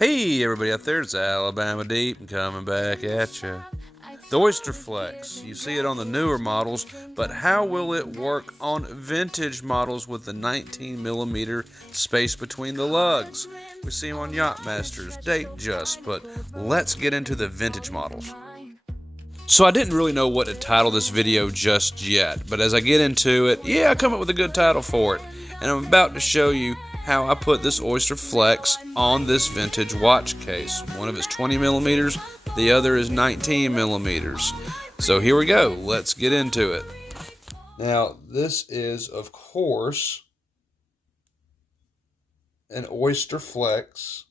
Hey everybody out there, it's Alabama Deep coming back at you. The Oysterflex, you see it on the newer models, but how will it work on vintage models with the 19mm space between the lugs? We see them on Yachtmasters, Datejust, but let's get into the vintage models. So I didn't really know what to title this video just yet, but as I get into it, I come up with a good title for it. And I'm about to show you how I put this Oysterflex on this vintage watch case. One of it's 20mm, the other is 19mm. So here we go, let's get into it. Now this is, of course, an Oysterflex.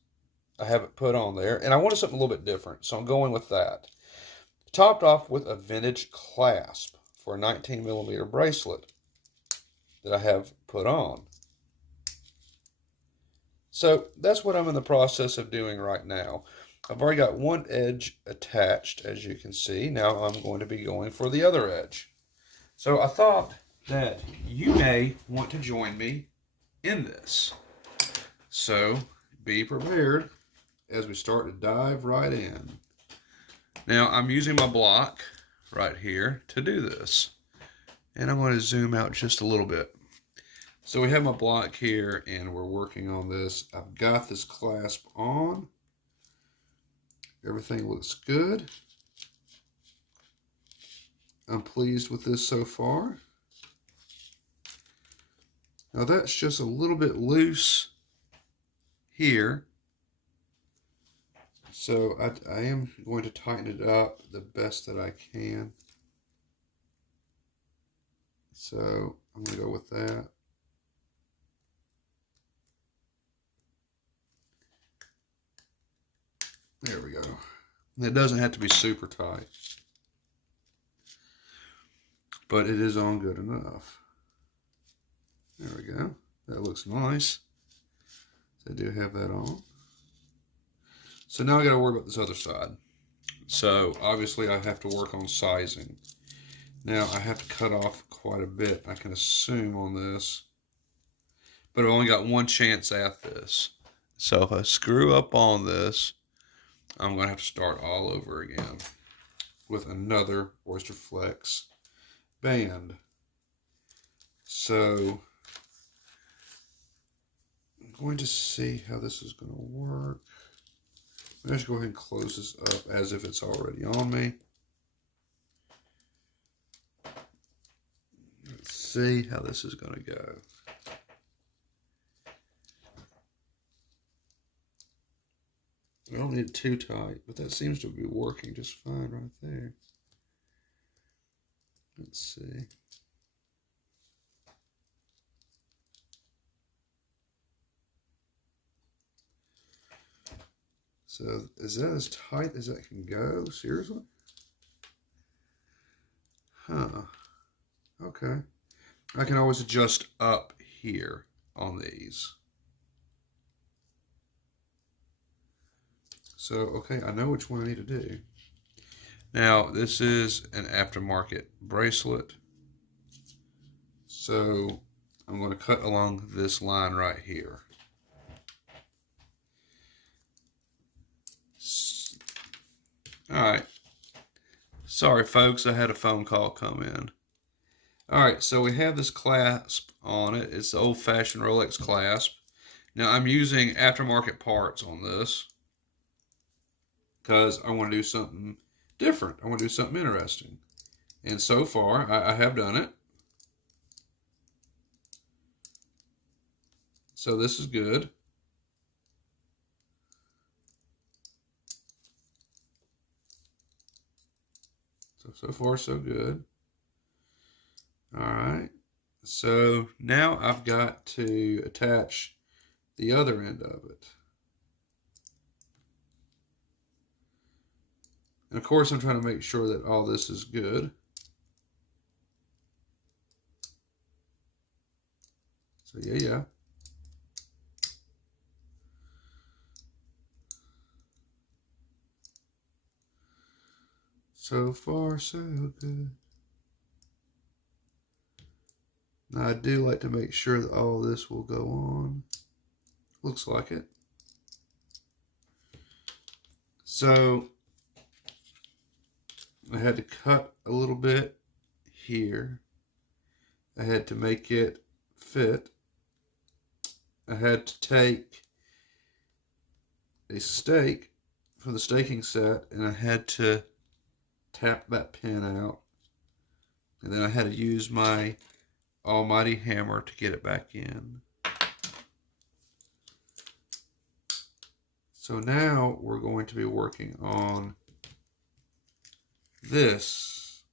I have it put on there, and I wanted something a little bit different, so I'm going with that. Topped off with a vintage clasp for a 19mm bracelet that I have put on. So that's what I'm in the process of doing right now. I've already got one edge attached, as you can see. Now I'm going to be going for the other edge. So I thought that you may want to join me in this. So be prepared as we start to dive right in. Now I'm using my block right here to do this. And I'm going to zoom out just a little bit. So we have my block here and we're working on this. I've got this clasp on. Everything looks good. I'm pleased with this so far. Now that's just a little bit loose here. So I am going to tighten it up the best that I can. So I'm going to go with that. There we go. It doesn't have to be super tight, but it is on good enough. There we go. That looks nice. So I do have that on. So now I got to worry about this other side. So obviously I have to work on sizing. Now I have to cut off quite a bit, I can assume, on this. But I've only got one chance at this. So if I screw up on this, I'm going to have to start all over again with another Oysterflex band. So I'm going to see how this is going to work. I'm going to go ahead and close this up as if it's already on me. Let's see how this is going to go. I don't need it too tight, but that seems to be working just fine right there. Let's see. So is that as tight as that can go? Seriously? Huh. Okay. I can always adjust up here on these. So, okay, I know which one I need to do. Now, this is an aftermarket bracelet. So, I'm going to cut along this line right here. Alright. Sorry, folks, I had a phone call come in. Alright, so we have this clasp on it. It's the old-fashioned Rolex clasp. Now, I'm using aftermarket parts on this because I want to do something different. I want to do something interesting. And so far, I have done it. So this is good. So far, so good. All right. So now I've got to attach the other end of it. And of course, I'm trying to make sure that all this is good. So yeah. So far, so good. Now I do like to make sure that all this will go on. Looks like it. So I had to cut a little bit here. I had to make it fit. I had to take a stake for the staking set, and I had to tap that pin out. And then I had to use my almighty hammer to get it back in. So now we're going to be working on this.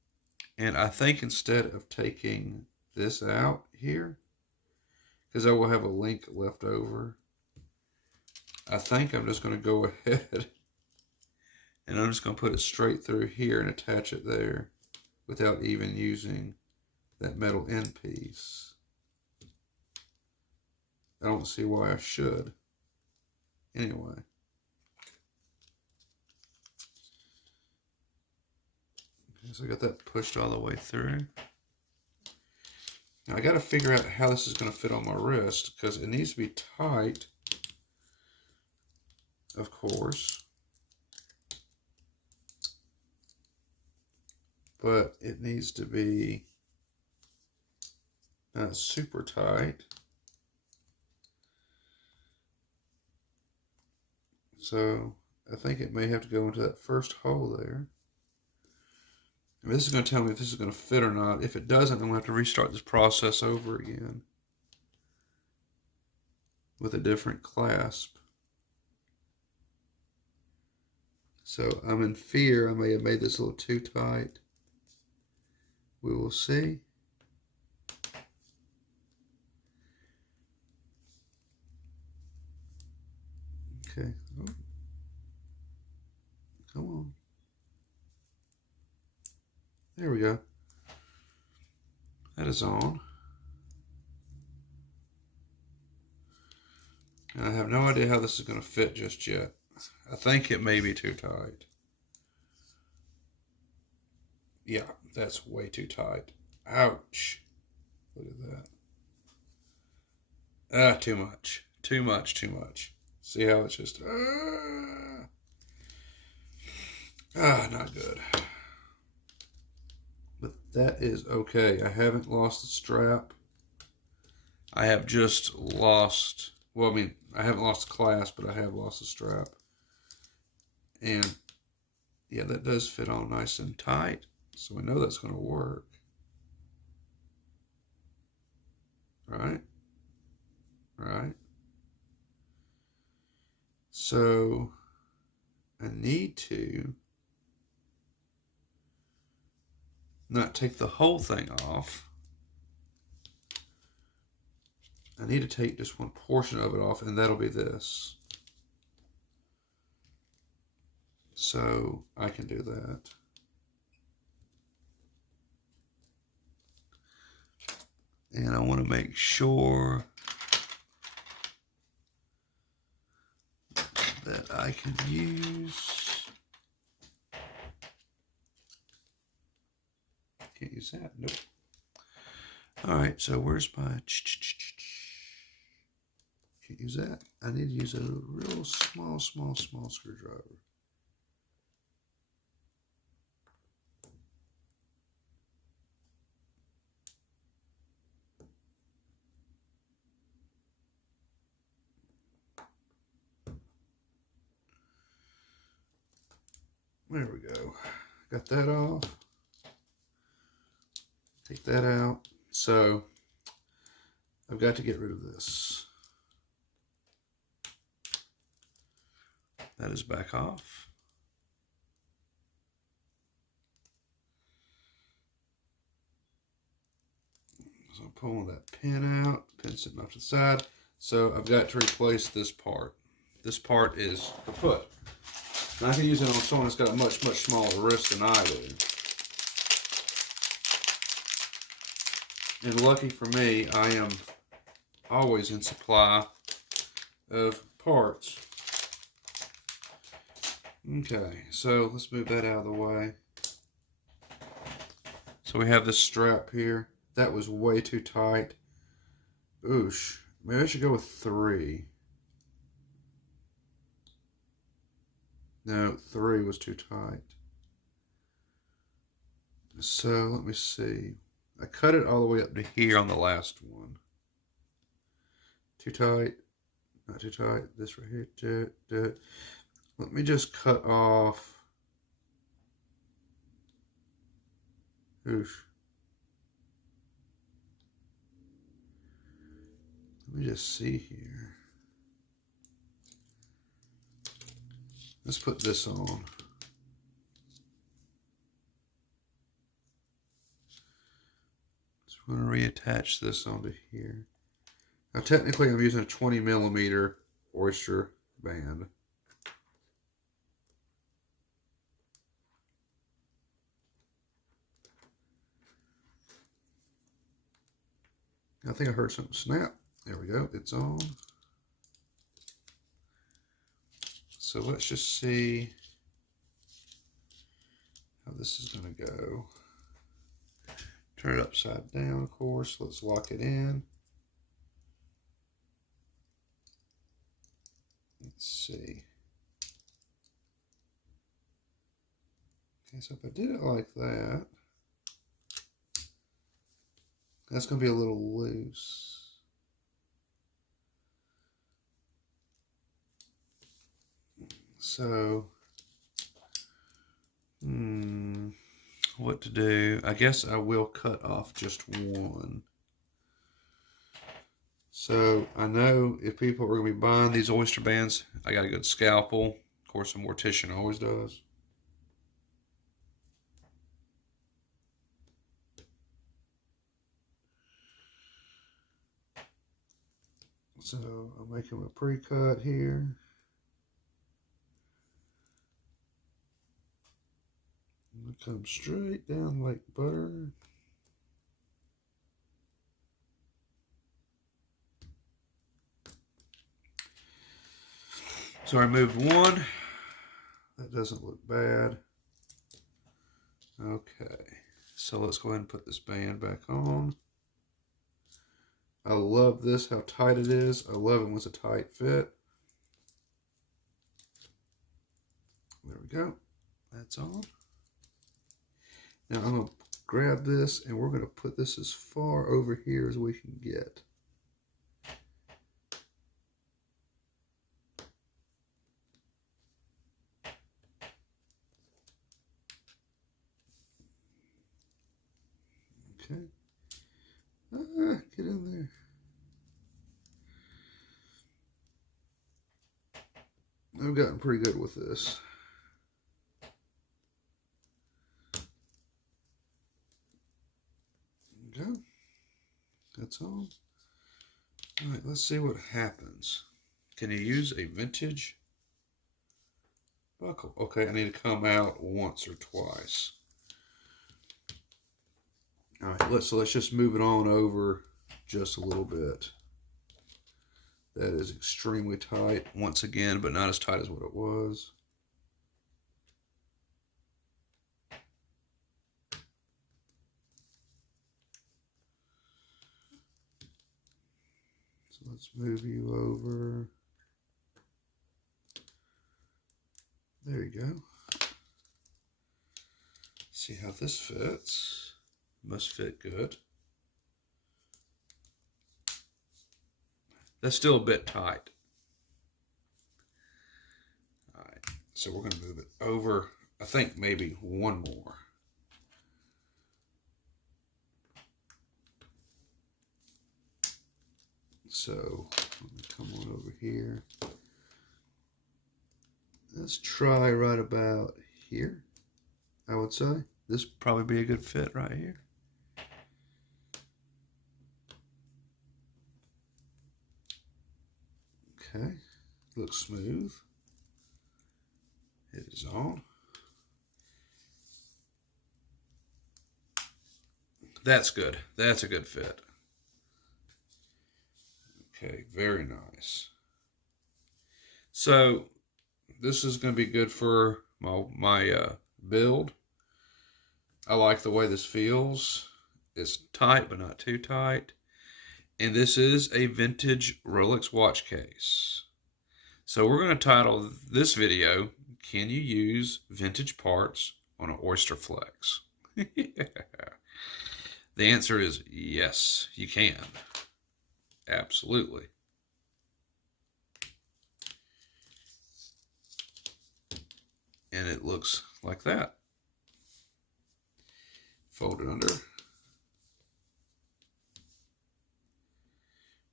And I think instead of taking this out here, because I will have a link left over, I think I'm just going to go ahead and I'm just going to put it straight through here and attach it there without even using that metal end piece. I don't see why I should. Anyway. So I got that pushed all the way through. Now I got to figure out how this is going to fit on my wrist, because it needs to be tight, of course, but it needs to be not super tight. So I think it may have to go into that first hole there. And this is going to tell me if this is going to fit or not. If it doesn't, I'm going to have to restart this process over again with a different clasp. So I'm in fear I may have made this a little too tight. We will see. Okay. Oh. Come on. There we go. That is on. And I have no idea how this is going to fit just yet. I think it may be too tight. Yeah, that's way too tight. Ouch. Look at that. Too much. Too much, too much. See how it's just... not good. But that is okay. I haven't lost the strap. I have just lost... Well, I mean, I haven't lost the clasp, but I have lost the strap. And, yeah, that does fit on nice and tight. So we know that's going to work. Right? Right? So, I need to not take the whole thing off. I need to take just one portion of it off, and that'll be this. So I can do that. And I want to make sure that I can use... Can't use that. Nope. All right, so where's my... Can't use that. I need to use a real small screwdriver. There we go. Got that off. Take that out. So I've got to get rid of this. That is back off. So I'm pulling that pin out. Pin sitting off to the side. So I've got to replace this part. This part is kaput. And I can use it on someone that's got a much smaller wrist than I do. And lucky for me, I am always in supply of parts. Okay, so let's move that out of the way. So we have this strap here. That was way too tight. Oosh. Maybe I should go with 3. No, 3 was too tight. So let me see. I cut it all the way up to here on the last one. Too tight. Not too tight. This right here. Let me just cut off. Oof. Let me just see here. Let's put this on. So I'm going to reattach this onto here. Now technically I'm using a 20 millimeter Oyster band. I think I heard something snap. There we go, it's on. So let's just see how this is going to go. Turn it upside down, of course. Let's lock it in. Let's see. Okay, so if I did it like that, that's going to be a little loose. So, what to do? I guess I will cut off just one. So I know if people are going to be buying these Oyster bands, I got a good scalpel. Of course, a mortician always does. So I'm making a pre-cut here. Come straight down like butter. So I removed one. That doesn't look bad. Okay, so let's go ahead and put this band back on. I love this, how tight it is. I love it when it's a tight fit. There we go. That's on. Now I'm going to grab this and we're going to put this as far over here as we can get. Okay. Get in there. I've gotten pretty good with this. Go. That's all. All right, let's see what happens. Can you use a vintage buckle? Okay, I need to come out once or twice. All right, let's just move it on over just a little bit. That is extremely tight once again, but not as tight as what it was. So let's move you over. There you go. See how this fits. Must fit good. That's still a bit tight. All right, so we're going to move it over, I think maybe one more. So let me come on over here. Let's try right about here, I would say. This would probably be a good fit right here. Okay, looks smooth. It is on. That's good. That's a good fit. Okay, very nice. So this is going to be good for my build. I like the way this feels. It's tight, but not too tight. And this is a vintage Rolex watch case. So we're going to title this video, can you use vintage parts on an Oysterflex? The answer is yes, you can. Absolutely. And it looks like that. Fold it under.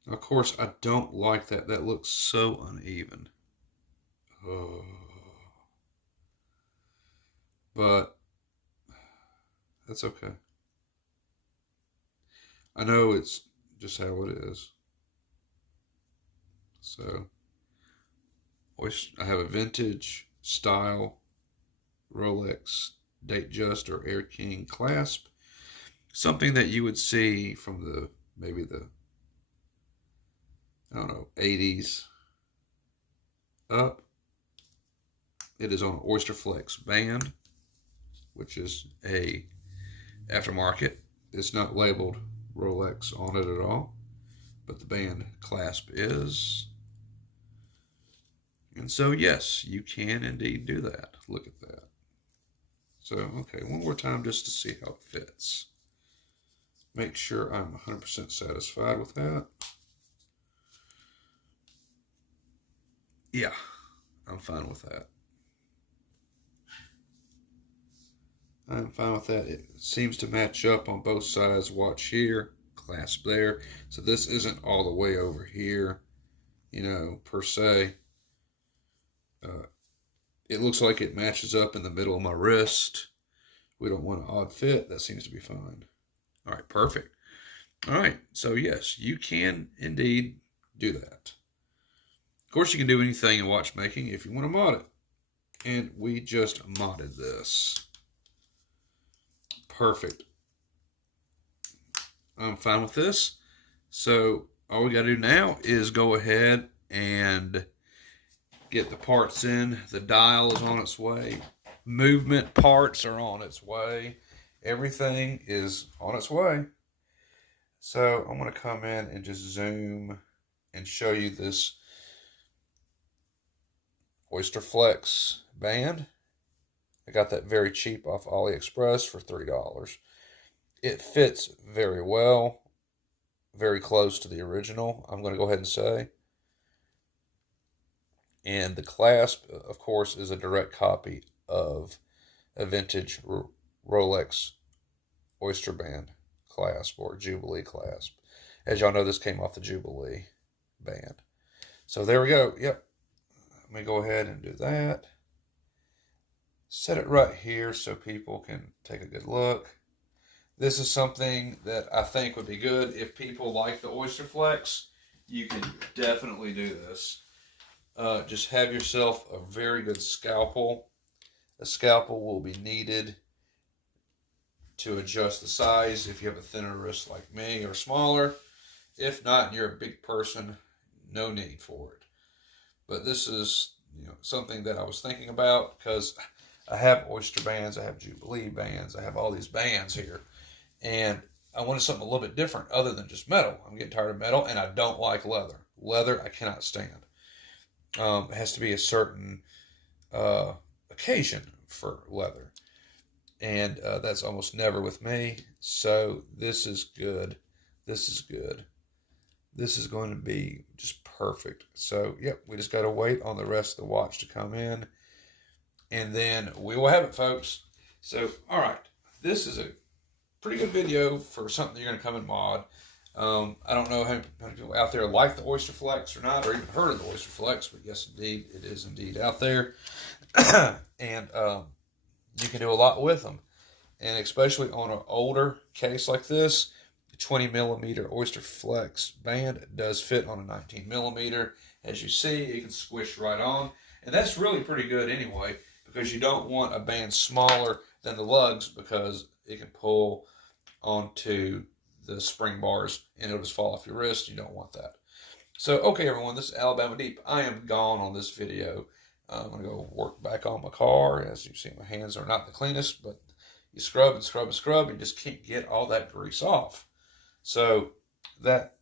Of course, I don't like that. That looks so uneven. Oh. But that's okay. I know it's just how it is. So, I have a vintage style Rolex Datejust or Air King clasp. Something that you would see from maybe the, I don't know, 80s up. It is on an Oysterflex band, which is a aftermarket. It's not labeled Rolex on it at all, but the band clasp is. And so, yes, you can indeed do that. Look at that. So, okay, one more time just to see how it fits. Make sure I'm 100% satisfied with that. Yeah, I'm fine with that. I'm fine with that. It seems to match up on both sides. Watch here, clasp there. So this isn't all the way over here, per se. It looks like it matches up in the middle of my wrist. We don't want an odd fit. That seems to be fine. All right, perfect. All right, so yes, you can indeed do that. Of course, you can do anything in watchmaking if you want to mod it. And we just modded this. Perfect. I'm fine with this. So all we got to do now is go ahead and get the parts in. The dial is on its way. Movement parts are on its way. Everything is on its way. So I'm going to come in and just zoom and show you this Oysterflex band. I got that very cheap off AliExpress for $3. It fits very well, very close to the original, I'm going to go ahead and say. And the clasp, of course, is a direct copy of a vintage Rolex Oyster band clasp or Jubilee clasp. As y'all know, this came off the Jubilee band. So there we go. Yep. Let me go ahead and do that. Set it right here so people can take a good look. This is something that I think would be good if people like the Oysterflex. You can definitely do this. Just have yourself a very good scalpel. A scalpel will be needed to adjust the size if you have a thinner wrist like me or smaller. If not, and you're a big person, no need for it. But this is something that I was thinking about because I have Oyster bands, I have Jubilee bands, I have all these bands here. And I wanted something a little bit different other than just metal. I'm getting tired of metal, and I don't like leather. Leather, I cannot stand. It has to be a certain occasion for leather. And that's almost never with me. So this is good. This is good. This is going to be just perfect. So, yep, we just got to wait on the rest of the watch to come in. And then we will have it, folks. So, all right. This is a pretty good video for something you're going to come and mod. I don't know how many people out there like the Oysterflex or not, or even heard of the Oysterflex, but yes, indeed, it is indeed out there. And you can do a lot with them. And especially on an older case like this, the 20 millimeter Oysterflex band does fit on a 19 millimeter. As you see, it can squish right on. And that's really pretty good anyway, because you don't want a band smaller than the lugs because it can pull onto the spring bars and it'll just fall off your wrist. You don't want that. So, okay, everyone, this is Alabama Deep. I am gone on this video. I'm going to go work back on my car. As you see, my hands are not the cleanest, but you scrub and scrub and scrub. You just can't get all that grease off. So, that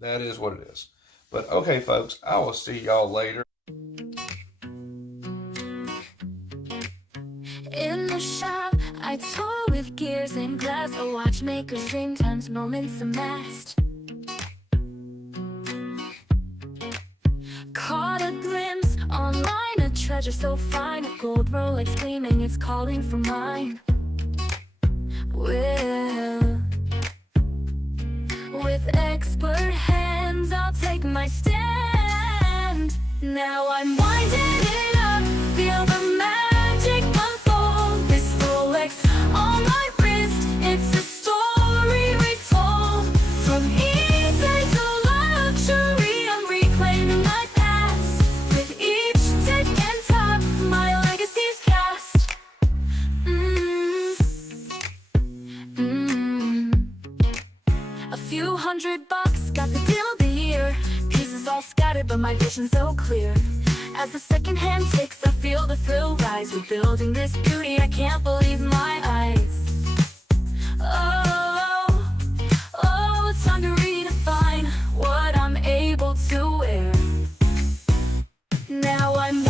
is what it is. But, okay, folks, I will see y'all later. the shop. I tour with gears and glass, a watchmaker's dream times moments amassed. Caught a glimpse online, a treasure so fine, a gold Rolex gleaming, it's calling for mine. With expert hands, I'll take my stand. Now I'm winding it up, feel the magic unfold. This Rolex on my wrist, it's a story retold. From eBay to luxury, I'm reclaiming my past. With each tick and top, my legacy's cast. A few $100, got the deal of the year. Pieces all scattered, but my vision's so clear. As the second hand ticks, I feel the thrill rise. Rebuilding this beauty, I can't believe my eyes. Oh, it's time to redefine what I'm able to wear. Now I'm